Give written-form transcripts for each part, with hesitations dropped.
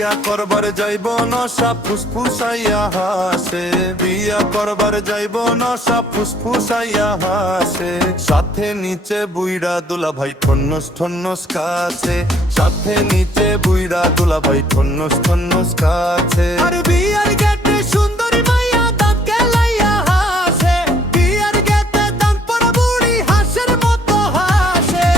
বিয়া করবার যাইব নশা ফুসফুসাইয়া হাসে, বিয়া করবার যাইব নশা ফুসফুসাইয়া হাসে। সাথে নিচে বুইড়া দুলা ভাই ঠন্নস ঠন্নস কাছে, সাথে নিচে বুইড়া দুলা ভাই ঠন্নস ঠন্নস কাছে। আর বিয়ার গেটে সুন্দরী মাইয়া দাঁত কেলাইয়া হাসে, বিয়ার গেটে দাঁত পড়া বুড়ি হাসের মতো হাসে।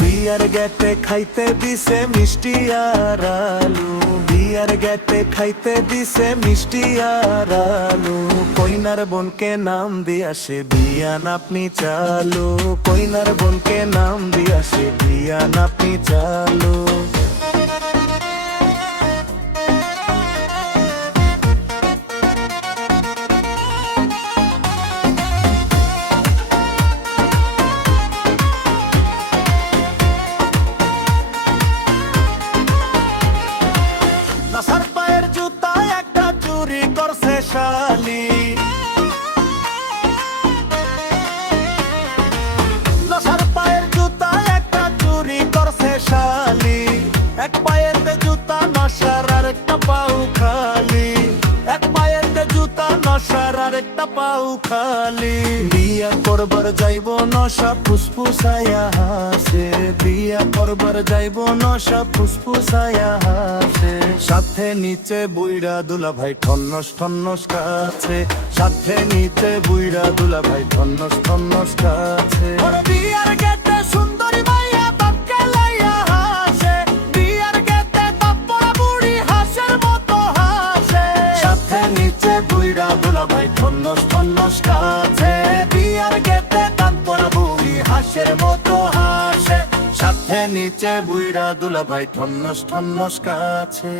বিয়ার গেটে খাইতে দিছে মিষ্টি আর আলু, বিয়ার গেটে খাইতে দিছে মিষ্টি আর আলু। কইনার বোনকে নাম দিয়াছে বিয়ান আপনি চালু, কইনার বোনকে নাম দিয়াছে বিয়ান আপনি চালু। নাসার পায়ের জুতা একটা চুরি করছে শালি, নাসার পায়ের জুতা একটা চুরি করছে শালি। এক পায়েতে জুতা নশার আর একটা পাউ খালি, এক পায়েতে জুতা নশার আর একটা পাউ খালি। বিয়া করবার যাইব নশা ফুসফুসাইয়া হাসে, বিয়া করবার যাইব নশা ফুসফুসাইয়া হাসে। সাথে নিচে বুইড়া দুলা ভাই ঠন্নস ঠন্নস কাছে, সাথে নিচে বুইড়া দুলা ভাই ঠন্নস ঠন্নস কাছে। বিয়ার গেটে সুন্দরী মাইয়া দাঁত কেলাইয়া হাসে, বিয়ার গেটে দাঁত পড়া বুড়ি হাসের মতো হাসে। সাথে নিচে বুইড়া দুলা ভাই ঠন্নস ঠন্নস কাছে, বিয়ার গেটে দাঁত পড়া বুড়ি হাসের মতো হাসে। সাথে নিচে বুইড়া দুলা ভাই ঠন্নস ঠন্নস কাছে।